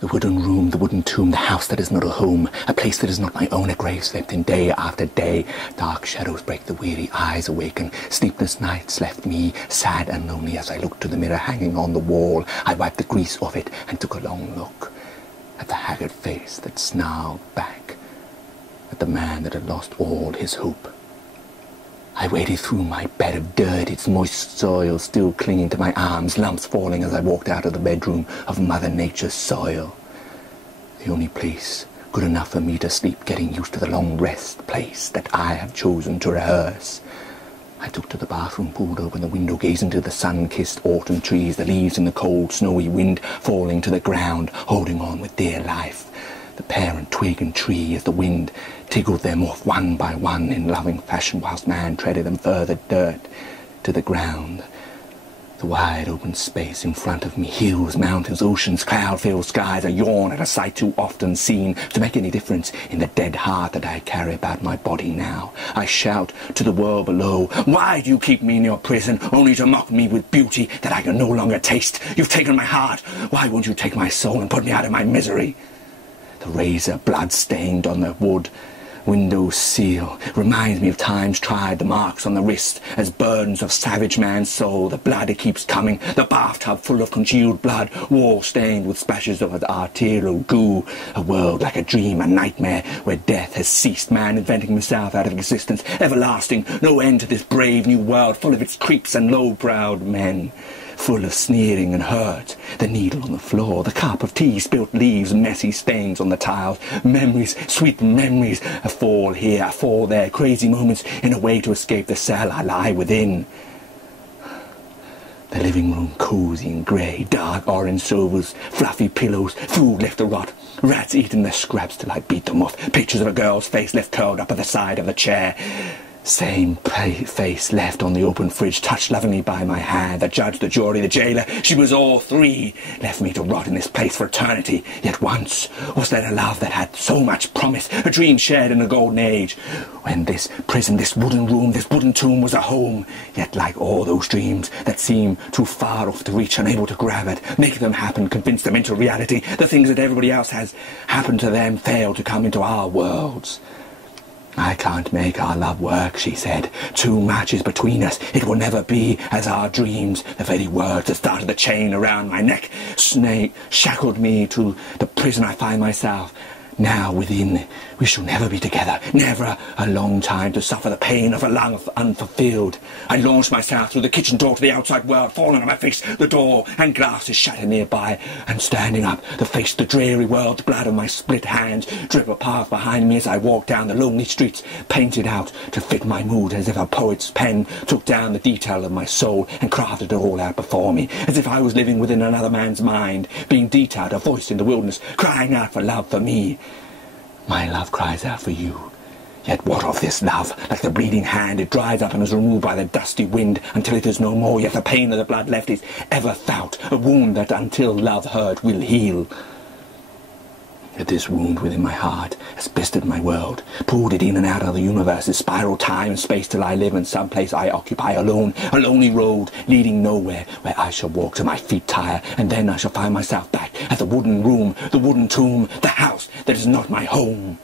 The wooden room, the wooden tomb, the house that is not a home, a place that is not my own, a grave slept in day after day. Dark shadows break the weary eyes awaken. Sleepless nights left me sad and lonely as I looked to the mirror hanging on the wall. I wiped the grease off it and took a long look at the haggard face that snarled back at the man that had lost all his hope. I waded through my bed of dirt, its moist soil still clinging to my arms, lumps falling as I walked out of the bedroom of Mother Nature's soil. The only place good enough for me to sleep, getting used to the long rest place that I have chosen to rehearse. I took to the bathroom, pulled open the window, gazed into the sun-kissed autumn trees, the leaves in the cold, snowy wind falling to the ground, holding on with dear life. The parent twig and tree as the wind tickled them off one by one in loving fashion, whilst man treaded them further dirt to the ground. The wide open space in front of me, hills, mountains, oceans, cloud-filled skies, a yawn at a sight too often seen to make any difference in the dead heart that I carry about my body now. I shout to the world below, why do you keep me in your prison, only to mock me with beauty that I can no longer taste? You've taken my heart, why won't you take my soul and put me out of my misery? The razor, blood-stained on the wood window seal, reminds me of times tried, the marks on the wrist as burdens of savage man's soul. The blood, it keeps coming, the bathtub full of congealed blood, war-stained with splashes of arterial goo. A world like a dream, a nightmare, where death has ceased, man inventing himself out of existence, everlasting, no end to this brave new world, full of its creeps and low-browed men. Full of sneering and hurt, the needle on the floor, the cup of tea, spilt leaves, messy stains on the tiles, memories, sweet memories, a fall here, a fall there, crazy moments in a way to escape the cell I lie within. The living room, cosy and grey, dark orange sofas, fluffy pillows, food left to rot, rats eating their scraps till I beat them off, pictures of a girl's face left curled up at the side of the chair. Same face left on the open fridge, touched lovingly by my hand. The judge, the jury, the jailer, she was all three, left me to rot in this place for eternity. Yet once was there a love that had so much promise, a dream shared in a golden age, when this prison, this wooden room, this wooden tomb was a home. Yet like all those dreams that seem too far off to reach, unable to grab it, make them happen, convince them into reality, the things that everybody else has happened to them fail to come into our worlds. I can't make our love work, she said. Too much is between us. It will never be as our dreams. The very words that started the chain around my neck shackled me to the prison I find myself now within. We shall never be together, never a long time to suffer the pain of a love unfulfilled. I launched myself through the kitchen door to the outside world, falling on my face, the door and glasses shattered nearby, and standing up to face the dreary world, the blood of my split hands drip apart behind me as I walked down the lonely streets, painted out to fit my mood, as if a poet's pen took down the detail of my soul and crafted it all out before me, as if I was living within another man's mind, being detailed, a voice in the wilderness, crying out for love for me. My love cries out for you. Yet what of this love? Like the bleeding hand, it dries up and is removed by the dusty wind until it is no more. Yet the pain of the blood left is ever felt, a wound that until love hurt will heal. Yet this wound within my heart has blistered my world, pulled it in and out of the universe's spiral time and space till I live in some place I occupy alone, a lonely road leading nowhere, where I shall walk till my feet tire, and then I shall find myself back at the wooden room, the wooden tomb, the house that is not my home.